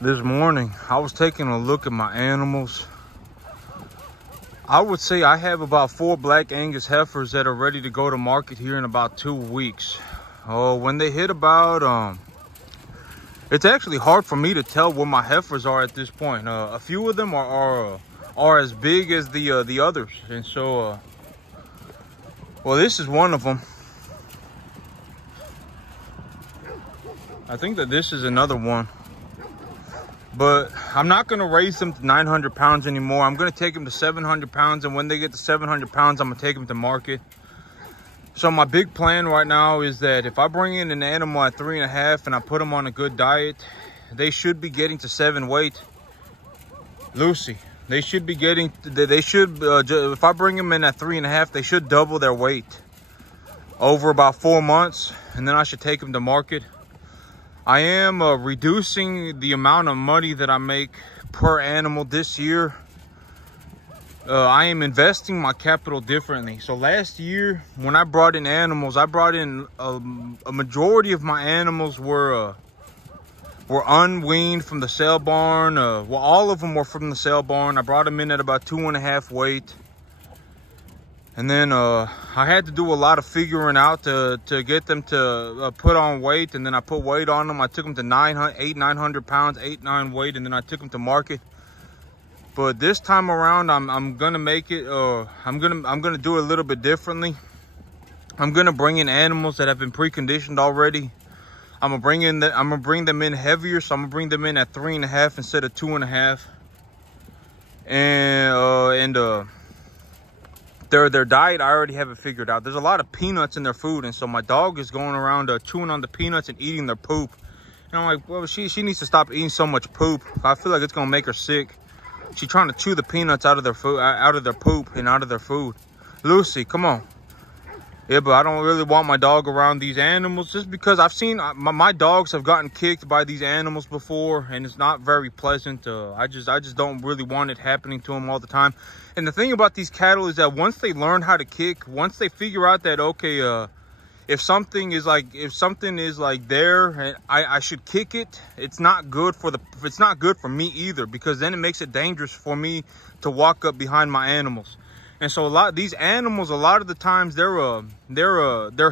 This morning, I was taking a look at my animals. I would say I have about 4 Black Angus heifers that are ready to go to market here in about 2 weeks. Oh, when they hit about, it's actually hard for me to tell where my heifers are at this point. A few of them are as big as the others, and so, well, this is one of them. I think that this is another one. But I'm not going to raise them to 900 pounds anymore. I'm going to take them to 700 pounds. And when they get to 700 pounds, I'm going to take them to market. So my big plan right now is that if I bring in an animal at 3.5 and I put them on a good diet, they should be getting to 7 weight. Lucy, they should be getting, if I bring them in at 3.5, they should double their weight over about 4 months. And then I should take them to market. I am reducing the amount of money that I make per animal this year. I am investing my capital differently. So last year, when I brought in animals, I brought in a majority of my animals were unweaned from the sale barn. Well, all of them were from the sale barn. I brought them in at about 2.5 weight. And then I had to do a lot of figuring out to get them to put on weight. And then I put weight on them. I took them to 900 pounds, 9 weight. And then I took them to market. But this time around, I'm gonna make it. I'm gonna do it a little bit differently. I'm gonna bring in animals that have been preconditioned already. I'm gonna bring them in heavier. So I'm gonna bring them in at 3.5 instead of 2.5. And their diet, I already have it figured out. There's a lot of peanuts in their food, and so my dog is going around chewing on the peanuts and eating their poop. And I'm like, well, she needs to stop eating so much poop. I feel like it's gonna make her sick. She's trying to chew the peanuts out of their food, out of their poop, and out of their food. Lucy, come on. Yeah, but I don't really want my dog around these animals, just because I've seen my dogs have gotten kicked by these animals before, and it's not very pleasant. I just don't really want it happening to them all the time. And the thing about these cattle is that once they learn how to kick, once they figure out that, okay, if something is like there and I should kick it, it's not good for me either, because then it makes it dangerous for me to walk up behind my animals. And so these animals, a lot of the times they're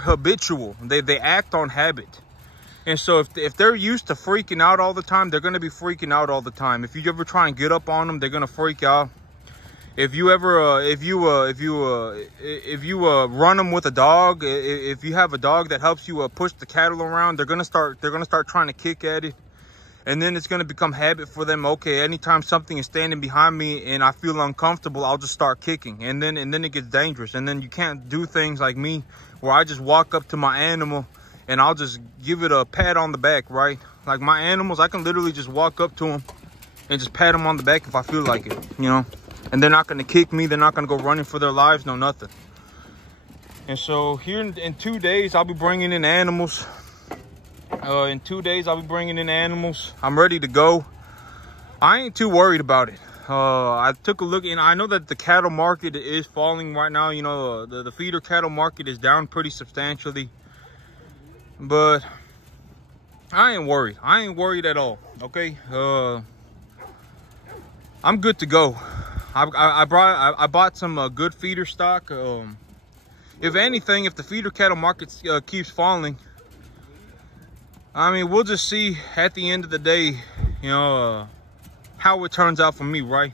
habitual. They act on habit. And so if they're used to freaking out all the time, they're going to be freaking out all the time. If you ever try and get up on them, they're going to freak out. If you ever if you run them with a dog, if you have a dog that helps you push the cattle around, they're going to start trying to kick at it. And then it's going to become habit for them. Okay, anytime something is standing behind me and I feel uncomfortable, I'll just start kicking. And then it gets dangerous. And then you can't do things like me, where I just walk up to my animal and I'll just give it a pat on the back, right? Like my animals, I can literally just walk up to them and just pat them on the back if I feel like it, you know? And they're not going to kick me. They're not going to go running for their lives. No, nothing. And so here in 2 days, I'll be bringing in animals. In 2 days, I'll be bringing in animals. I'm ready to go. I ain't too worried about it. I took a look, and I know that the cattle market is falling right now. You know, the feeder cattle market is down pretty substantially. But I ain't worried. I ain't worried at all, okay? I'm good to go. I bought some good feeder stock. If anything, if the feeder cattle market keeps falling, I mean, we'll just see at the end of the day, you know, how it turns out for me, right?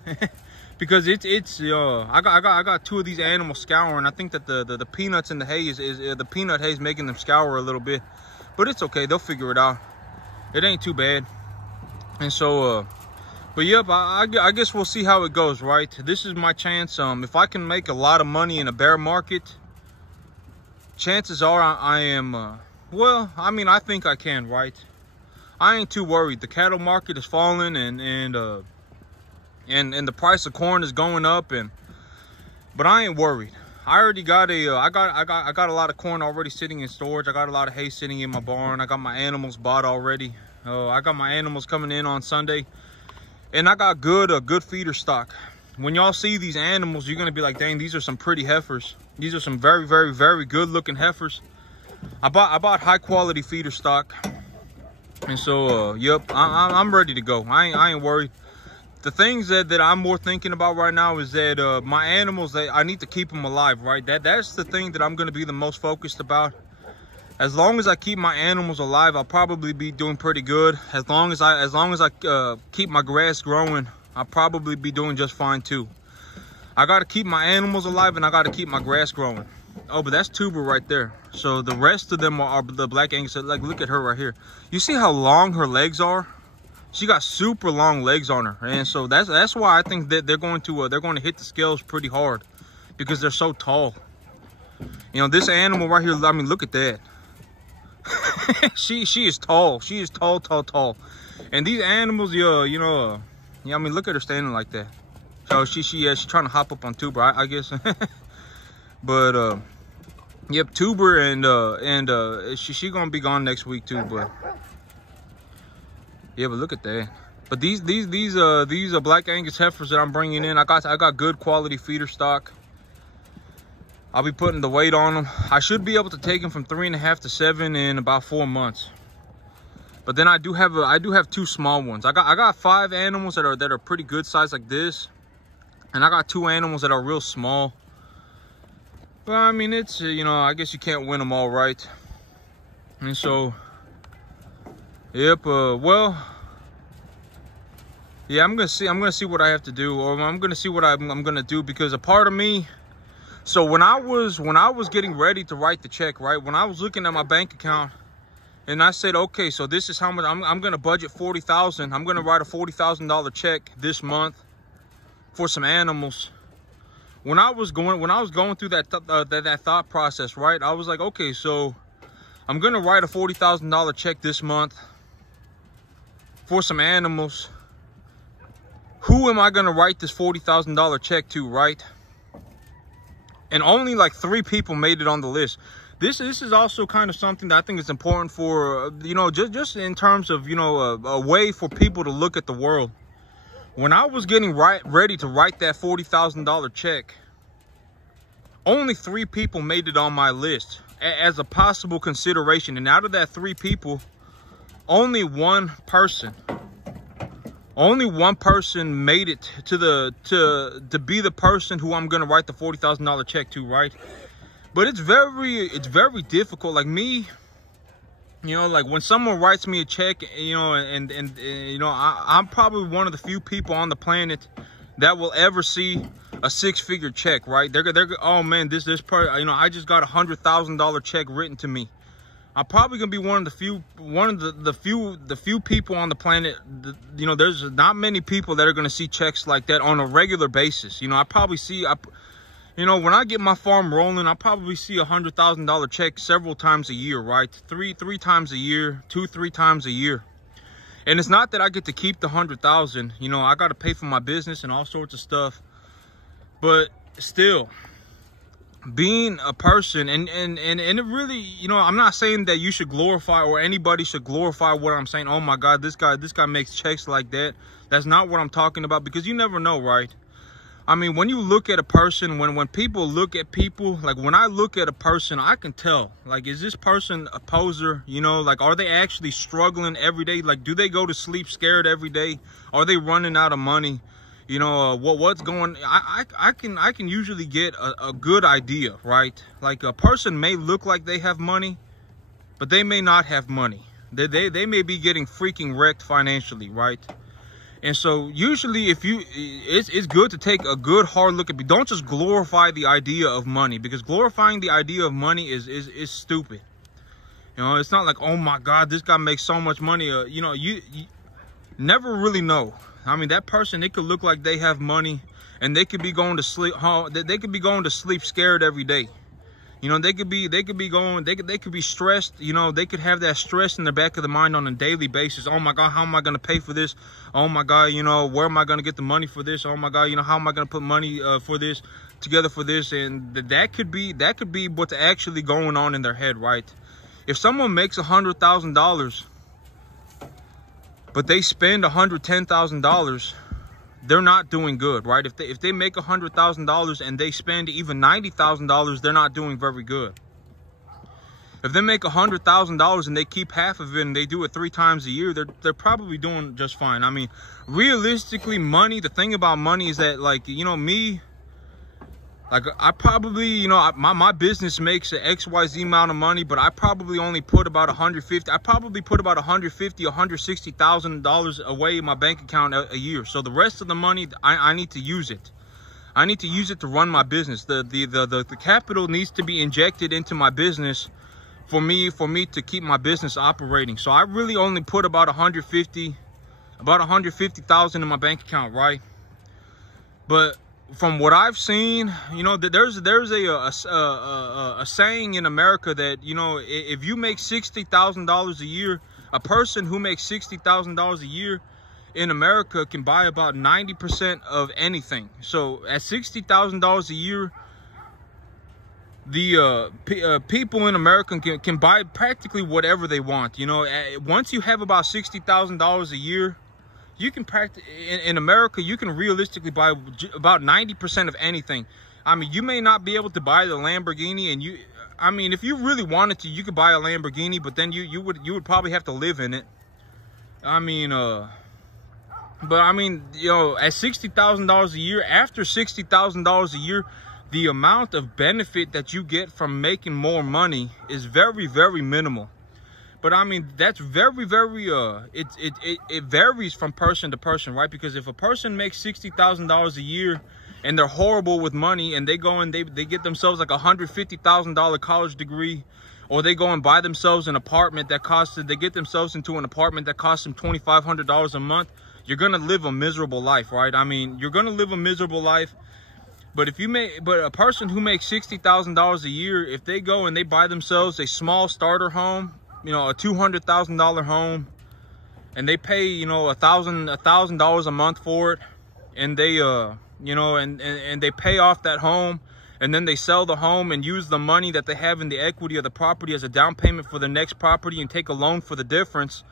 Because I got 2 of these animals scouring. I think that the peanuts in the hay is the peanut hay is making them scour a little bit, but it's okay. They'll figure it out. It ain't too bad. And so, but yep, I guess we'll see how it goes, right? This is my chance. If I can make a lot of money in a bear market, chances are I am. Well, I mean, I think I can, right? I ain't too worried. The cattle market is falling, and the price of corn is going up, but I ain't worried. I already got I got a lot of corn already sitting in storage. I got a lot of hay sitting in my barn. I got my animals bought already. I got my animals coming in on Sunday, and I got good feeder stock. When y'all see these animals, you're gonna be like, dang, these are some pretty heifers. These are some very, very, very good looking heifers. I bought high quality feeder stock. And so, yep, I'm ready to go. I ain't worried. The things that I'm more thinking about right now is that my animals, I need to keep them alive, right? That's the thing that I'm going to be the most focused about. As long as I keep my animals alive, I'll probably be doing pretty good. As long as I keep my grass growing, I'll probably be doing just fine too. I got to keep my animals alive and I got to keep my grass growing. Oh, but that's tuber right there. So the rest of them are the black Angus. Like, look at her right here. You see how long her legs are? She got super long legs on her, and so that's why I think that they're going to hit the scales pretty hard, because they're so tall. You know, this animal right here, I mean, look at that. she is tall. She is tall. And these animals, yeah, I mean, look at her standing like that. So she's trying to hop up on tuber, I guess. But yep, tuber and she gonna be gone next week too, but. Yeah, but look at that. But these black Angus heifers that I'm bringing in, I got good quality feeder stock. I'll be putting the weight on them. I should be able to take them from 3.5 to 7 in about 4 months. But then I do have 2 small ones. I got 5 animals that are pretty good size like this, and I got 2 animals that are real small. But I mean, it's I guess you can't win them all, right? And so. Yep, well, yeah, I'm gonna see what I have to do, or I'm gonna see what I'm gonna do, because a part of me, so when I was getting ready to write the check, right, when I was looking at my bank account, and I said, okay, so this is how much I'm gonna budget $40,000. I'm gonna write a $40,000 check this month for some animals. When I was going through that thought process, right, I was like, okay, so I'm gonna write a $40,000 check this month for some animals. Who am I gonna write this $40,000 check to, right? And only like 3 people made it on the list. This is also kind of something that I think is important for just in terms of a way for people to look at the world. When I was getting ready to write that $40,000 check, only 3 people made it on my list as a possible consideration, and out of that 3 people, only one person made it to be the person who I'm gonna write the $40,000 check to, right? But it's very difficult. Like me, like when someone writes me a check, I'm probably one of the few people on the planet that will ever see a 6-figure check, right? They're oh man, this part, I just got a $100,000 check written to me. I'm probably gonna be one of the few people on the planet. There's not many people that are gonna see checks like that on a regular basis. I probably see, when I get my farm rolling, I probably see a $100,000 check several times a year, right? Three times a year, 2-3 times a year. And it's not that I get to keep the 100,000. I got to pay for my business and all sorts of stuff. But still, being a person, and it really, I'm not saying that you should glorify, or anybody should glorify what I'm saying. Oh my God, this guy makes checks like that. That's not what I'm talking about, because you never know, right? I mean, when you look at a person, when people look at people, like when I look at a person, I can tell, like, is this person a poser? Like, are they actually struggling every day? Like, do they go to sleep scared every day? Are they running out of money? What's going, I can usually get a good idea, right? Like, a person may look like they have money, but they may not have money. They may be getting freaking wrecked financially, right? And so usually it's good to take a good hard look at, don't just glorify the idea of money, because glorifying the idea of money is stupid. It's not like, oh my God, this guy makes so much money. You never really know. I mean, that person, they could look like they have money, and they could be going to sleep. They could be going to sleep scared every day. They could be stressed. They could have that stress in the back of the mind on a daily basis. Oh my God, how am I going to pay for this? Oh my God, where am I going to get the money for this? Oh my God, how am I going to put money for this together for this? And that could be what's actually going on in their head, right? If someone makes $100,000, but they spend $110,000, they're not doing good, right? If they make $100,000 and they spend even $90,000, they're not doing very good. If they make $100,000 and they keep half of it and they do it 3 times a year, they're probably doing just fine. I mean, realistically, money, the thing about money is that, like, you know, me, like, I probably, you know, my business makes an XYZ amount of money, but I probably only put about $160,000 away in my bank account a year. So the rest of the money, I need to use it. I need to use it to run my business. The capital needs to be injected into my business for me to keep my business operating. So I really only put about $150,000 in my bank account, right? But from what I've seen, you know, there's a saying in America that, you know, if you make $60,000 a year, a person who makes $60,000 a year in America can buy about 90% of anything. So at $60,000 a year, the people in America can buy practically whatever they want. You know, once you have about $60,000 a year, you can in America, you can realistically buy about 90% of anything. I mean, you may not be able to buy the Lamborghini, and I mean, if you really wanted to, you could buy a Lamborghini, but then you would probably have to live in it. I mean, but I mean, you know, at $60,000 a year, after $60,000 a year, the amount of benefit that you get from making more money is very, very minimal. But I mean, that's very, very, it varies from person to person, right? Because if a person makes $60,000 a year and they're horrible with money, and they go and they get themselves like a $150,000 college degree, or they go and buy themselves an apartment that they get themselves into an apartment that costs them $2,500 a month, you're gonna live a miserable life, right? I mean, you're gonna live a miserable life. But a person who makes $60,000 a year, if they go and they buy themselves a small starter home, you know, a $200,000 home, and they pay, you know, $1,000 a month for it, and they, you know, and they pay off that home, and then they sell the home and use the money that they have in the equity of the property as a down payment for the next property and take a loan for the difference.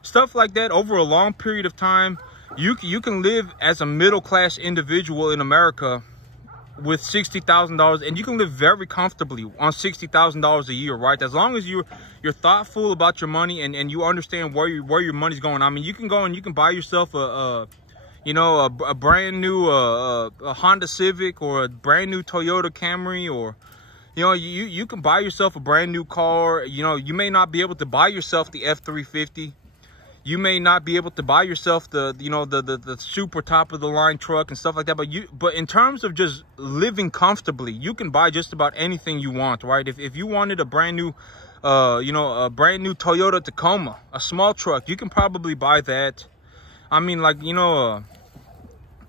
Stuff like that over a long period of time, you can live as a middle-class individual in America with $60,000, and you can live very comfortably on $60,000 a year, right? As long as you're thoughtful about your money and you understand where your money's going. I mean, you can go and you can buy yourself a brand new a Honda Civic, or a brand new Toyota Camry, or, you know, you can buy yourself a brand new car. You know, you may not be able to buy yourself the F-350. You may not be able to buy yourself the super top of the line truck and stuff like that. But in terms of just living comfortably, you can buy just about anything you want, right? If you wanted a brand new, a brand new Toyota Tacoma, a small truck, you can probably buy that. I mean, like, you know,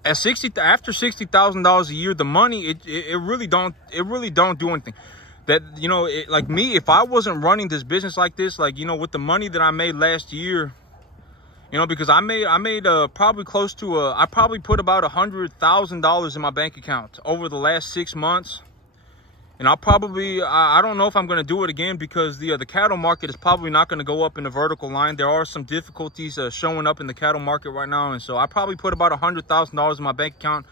after $60,000 a year, the money, it really don't do anything. That, you know, like me, if I wasn't running this business like this, like, you know, with the money that I made last year, you know, because I made probably close to I probably put about $100,000 in my bank account over the last 6 months. And I don't know if I'm going to do it again, because the cattle market is probably not going to go up in a vertical line. There are some difficulties showing up in the cattle market right now. And so I probably put about $100,000 in my bank account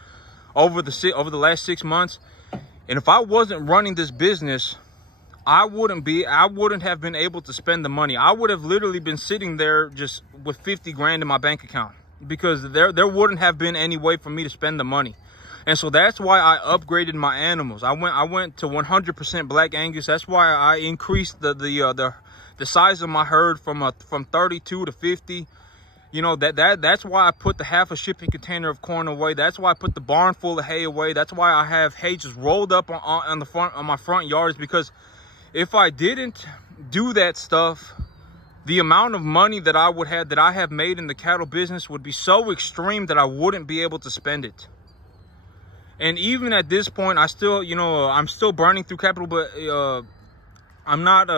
over the last 6 months. And if I wasn't running this business, I wouldn't have been able to spend the money. I would have literally been sitting there just with 50 grand in my bank account, because there wouldn't have been any way for me to spend the money. And so that's why I upgraded my animals. I went to 100% Black Angus. That's why I increased the size of my herd from 32 to 50. You know, that's why I put the half a shipping container of corn away. That's why I put the barn full of hay away. That's why I have hay just rolled up on my front yards, because if I didn't do that stuff, the amount of money that I have made in the cattle business would be so extreme that I wouldn't be able to spend it. And even at this point, I still, you know, I'm still burning through capital, but I'm not,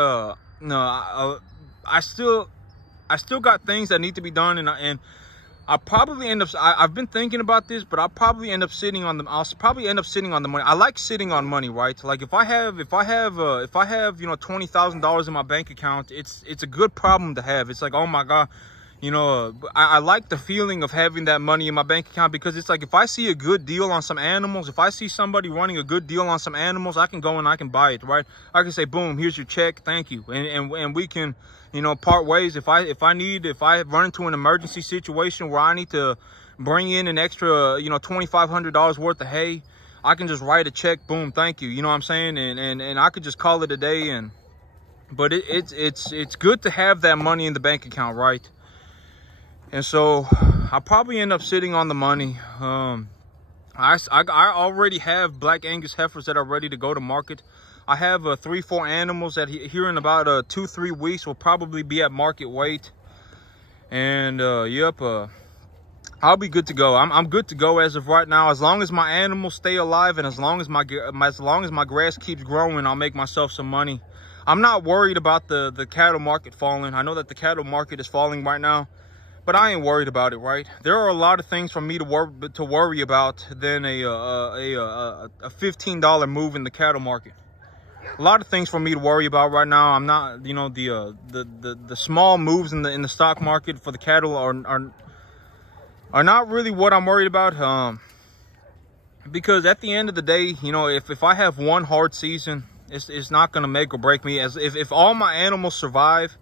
I still got things that need to be done, and I'll probably end up, I've been thinking about this, but I'll probably end up sitting on I'll probably end up sitting on the money. I like sitting on money, right? Like if I have, you know, $20,000 in my bank account, it's a good problem to have. It's like, oh my God, You know, I like the feeling of having that money in my bank account, because it's like if I see a good deal on some animals, if I see somebody running a good deal on some animals, I can go and I can buy it, right? I can say, boom, here's your check, thank you, and we can, you know, part ways. If I run into an emergency situation where I need to bring in an extra, you know, $2,500 worth of hay, I can just write a check, boom, thank you. You know what I'm saying? And I could just call it a day. But it's good to have that money in the bank account, right? And so I'll probably end up sitting on the money. I already have Black Angus heifers that are ready to go to market. I have 3-4 animals that here in about 2-3 weeks will probably be at market weight. And yep, I'll be good to go. I'm good to go as of right now. As long as my animals stay alive and as long as my grass keeps growing, I'll make myself some money. I'm not worried about the cattle market falling. I know that the cattle market is falling right now, but I ain't worried about it, right? There are a lot of things for me to worry about than a $15 move in the cattle market. A lot of things for me to worry about right now. I'm not, you know, the small moves in the stock market for the cattle are not really what I'm worried about. Because at the end of the day, you know, if I have one hard season, it's not gonna make or break me. If all my animals survive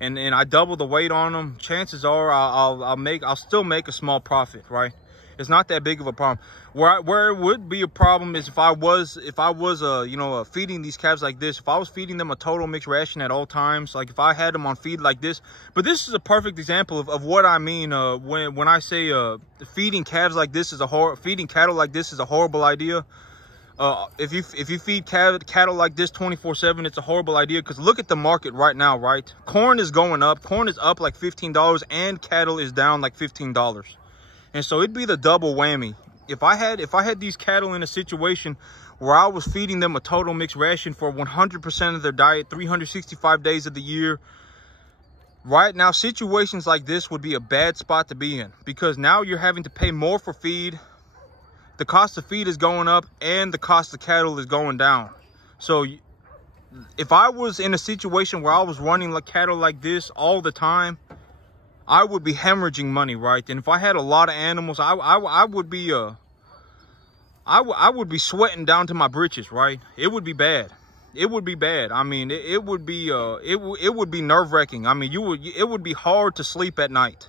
and I double the weight on them, chances are I'll still make a small profit, right? It's not that big of a problem. Where it would be a problem is if I was you know, feeding these calves like this. If I was feeding them a total mixed ration at all times, like if I had them on feed like this. But this is a perfect example of what I mean when I say feeding calves like this is feeding cattle like this is a horrible idea. If you feed cattle like this 24/7, it's a horrible idea, because look at the market right now, right? Corn is going up. Corn is up like $15 and cattle is down like $15. And so it'd be the double whammy. If I had these cattle in a situation where I was feeding them a total mixed ration for 100% of their diet, 365 days of the year, right now, situations like this would be a bad spot to be in, because now you're having to pay more for feed. The cost of feed is going up and the cost of cattle is going down. So if I was in a situation where I was running like cattle like this all the time, I would be hemorrhaging money, right? And if I had a lot of animals, I would be sweating down to my britches, right? It would be bad. It would be bad. I mean, it would be nerve-wracking. I mean, it would be hard to sleep at night.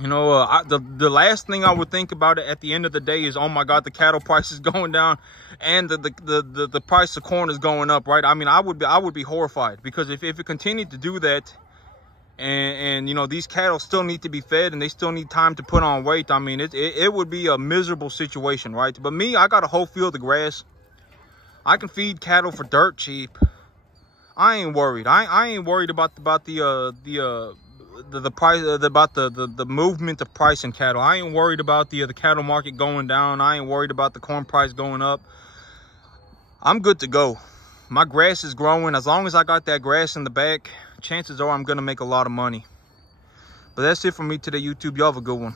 You know, the last thing I would think about it at the end of the day is, oh my God, the cattle price is going down and the price of corn is going up, right? I mean, I would be horrified, because if it continued to do that, and you know, these cattle still need to be fed and they still need time to put on weight, I mean, it would be a miserable situation, right? But me, I got a whole field of grass. I can feed cattle for dirt cheap. I ain't worried. I ain't worried about the price, about the movement of price in cattle. I ain't worried about the cattle market going down. I ain't worried about the corn price going up. I'm good to go. My grass is growing. As long as I got that grass in the back, chances are I'm gonna make a lot of money. But that's it for me today, YouTube. Y'all have a good one.